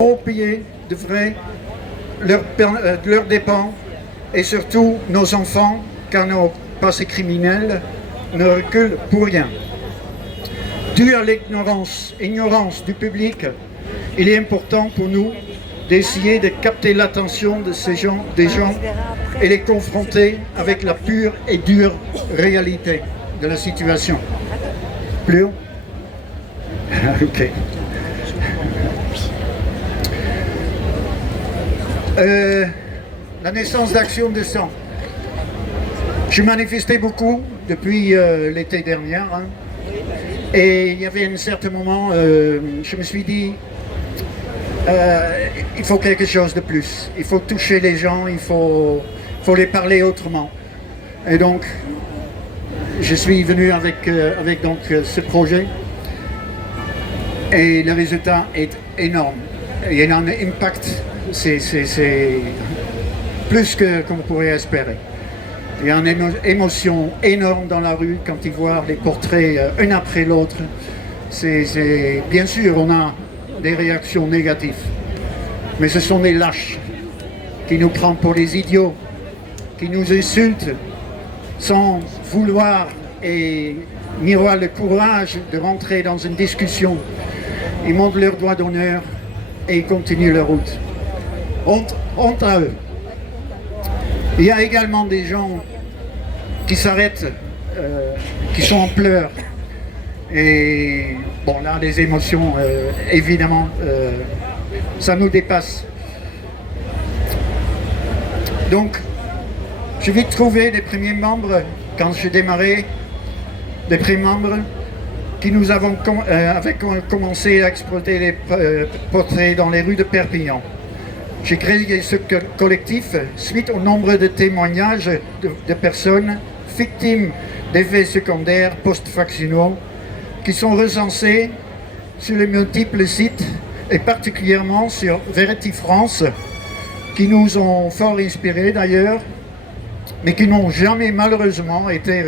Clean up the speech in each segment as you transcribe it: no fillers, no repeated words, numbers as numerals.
payer de frais, leurs dépens et surtout nos enfants, car nos passés criminels ne reculent pour rien. Dû à ignorance du public, il est important pour nous d'essayer de capter l'attention de des gens et les confronter avec la pure et dure réalité de la situation. Plus haut? Ok. La naissance d'Action de sang. Je manifestais beaucoup depuis l'été dernier, hein, et il y avait un certain moment, je me suis dit, il faut quelque chose de plus. Il faut toucher les gens, il faut les parler autrement. Et donc, je suis venu avec ce projet, et le résultat est énorme. Il y a un impact, c'est plus qu'on pourrait espérer. Il y a une émotion énorme dans la rue quand ils voient les portraits un après l'autre. Bien sûr, on a des réactions négatives, mais ce sont des lâches qui nous prennent pour des idiots, qui nous insultent sans vouloir et ni avoir le courage de rentrer dans une discussion. Ils montrent leur doigt d'honneur et ils continuent leur route. Honte à eux. Il y a également des gens qui s'arrêtent, qui sont en pleurs. Et bon, là, les émotions, évidemment, ça nous dépasse. Donc, je vais trouver les premiers membres, quand j'ai démarré, les premiers membres qui nous avons commencé à exploiter les portraits dans les rues de Perpignan. J'ai créé ce collectif suite au nombre de témoignages de personnes victimes d'effets secondaires post-vaccinaux qui sont recensés sur les multiples sites et particulièrement sur Verity France, qui nous ont fort inspirés d'ailleurs, mais qui n'ont jamais malheureusement été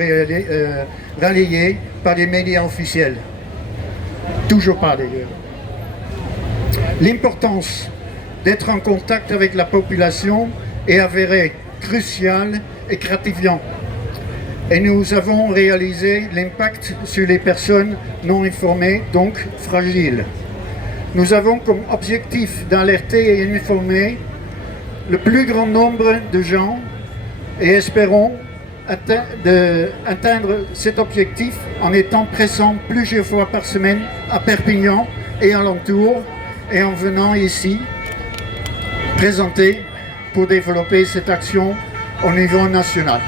relayés par les médias officiels. Toujours pas d'ailleurs. L'importance d'être en contact avec la population est avérée, cruciale et gratifiant. Et nous avons réalisé l'impact sur les personnes non informées, donc fragiles. Nous avons comme objectif d'alerter et informer le plus grand nombre de gens et espérons atteindre cet objectif en étant présents plusieurs fois par semaine à Perpignan et alentour et en venant ici présenter pour développer cette action au niveau national.